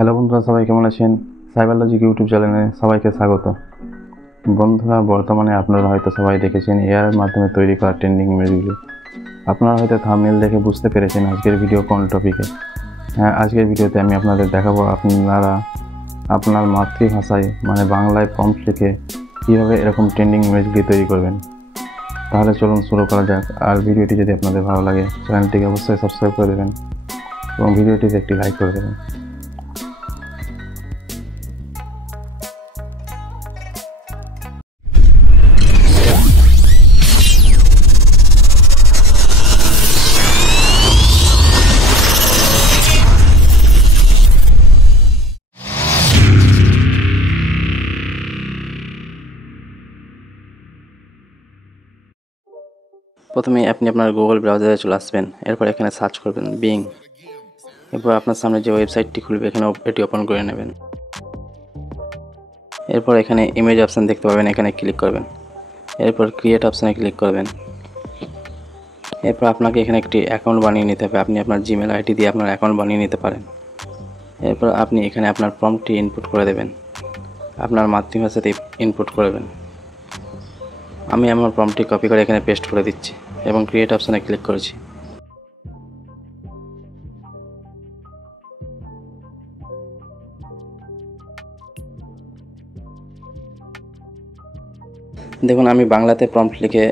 হ্যালো বন্ধুরা, সবাই কেমন আছেন? সাইবারলজিক ইউটিউব চ্যানেলে সবাইকে স্বাগত। বন্ধুরা, বর্তমানে আপনারা হয়তো সবাই দেখেছেন এআইয়ের মাধ্যমে তৈরি করা ট্রেন্ডিং ইমেজগুলি। আপনারা হয়তো থাম্বনেল দেখে বুঝতে পেরেছেন আজকের ভিডিও কোন টপিকে। হ্যাঁ, আজকের ভিডিওতে আমি আপনাদের দেখাবো আপনারা আপনার মাতৃভাষায় মানে বাংলায় প্রম্পট লিখে কীভাবে এরকম ট্রেন্ডিং ইমেজগুলি তৈরি করবেন। তাহলে চলুন শুরু করা যাক। আর ভিডিওটি যদি আপনাদের ভালো লাগে চ্যানেলটিকে অবশ্যই সাবস্ক্রাইব করে দেবেন এবং ভিডিওটিতে একটি লাইক করে দেবেন। প্রথমে আপনি আপনার গুগল ব্রাউজারে চলে আসবেন। এরপর এখানে সার্চ করবেন বিং। এরপর আপনার সামনে যে ওয়েবসাইটটি খুলবে এখানে এটি ওপেন করে নেবেন। এরপর এখানে ইমেজ অপশান দেখতে পাবেন, এখানে ক্লিক করবেন। এরপর ক্রিয়েট অপশানে ক্লিক করবেন। এরপর আপনাকে এখানে একটি অ্যাকাউন্ট বানিয়ে নিতে হবে। আপনি আপনার জিমেল আইডি দিয়ে আপনার অ্যাকাউন্ট বানিয়ে নিতে পারেন। এরপর আপনি এখানে আপনার প্রম্পটটি ইনপুট করে দেবেন, আপনার মাতৃভাষাতে ইনপুট করবেন। আমি আমার প্রম্পটটি কপি করে এখানে পেস্ট করে দিচ্ছি এবং ক্রিয়েট অপশানে ক্লিক করেছি। দেখুন, আমি বাংলাতে প্রম্পট লিখে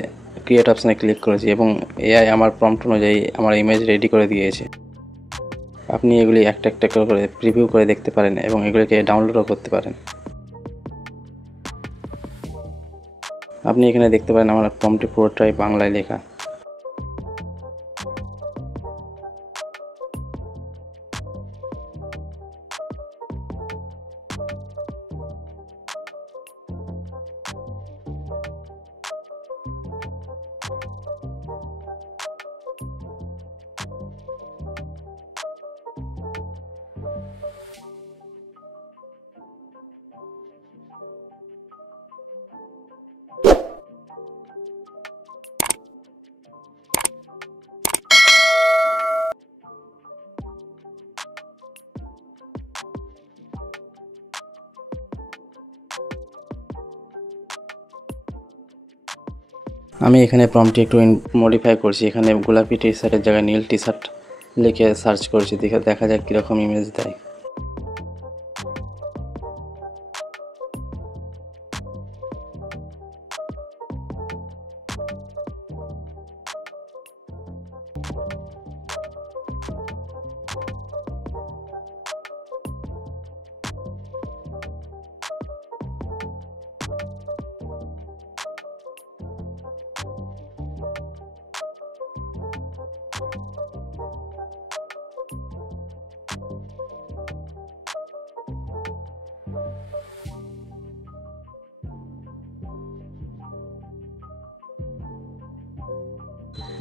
ক্রিয়েট অপশানে ক্লিক করেছি এবং এআই আমার প্রম্পট অনুযায়ী আমার ইমেজ রেডি করে দিয়েছে। আপনি এগুলি একটা একটা করে প্রিভিউ করে দেখতে পারেন এবং এগুলিকে ডাউনলোডও করতে পারেন। আপনি এখানে দেখতে পারেন আমার প্রম্পটটি পুরোটাই বাংলায় লেখা। আমি এখানে প্রম্পটটি একটু মডিফাই করছি। এখানে গোলাপি টি শার্টের জায়গায় নীল টি শার্ট লিখে সার্চ করছি, দেখা যাক কীরকম ইমেজ দেয়।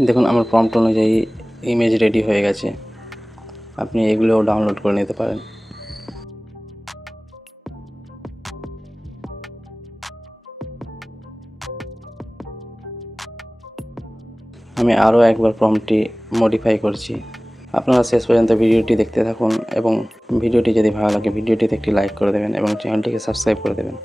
দেখুন, আমার প্রম্পট অনুযায়ী ইমেজ রেডি হয়ে গেছে। আপনি এগুলোও ডাউনলোড করে নিতে পারেন। আমি আরও একবার প্রম্পটটি মডিফাই করছি। আপনারা শেষ পর্যন্ত ভিডিওটি দেখতে থাকুন এবং ভিডিওটি যদি ভালো লাগে ভিডিওটিতে একটি লাইক করে দেবেন এবং চ্যানেলটিকে সাবস্ক্রাইব করে দেবেন।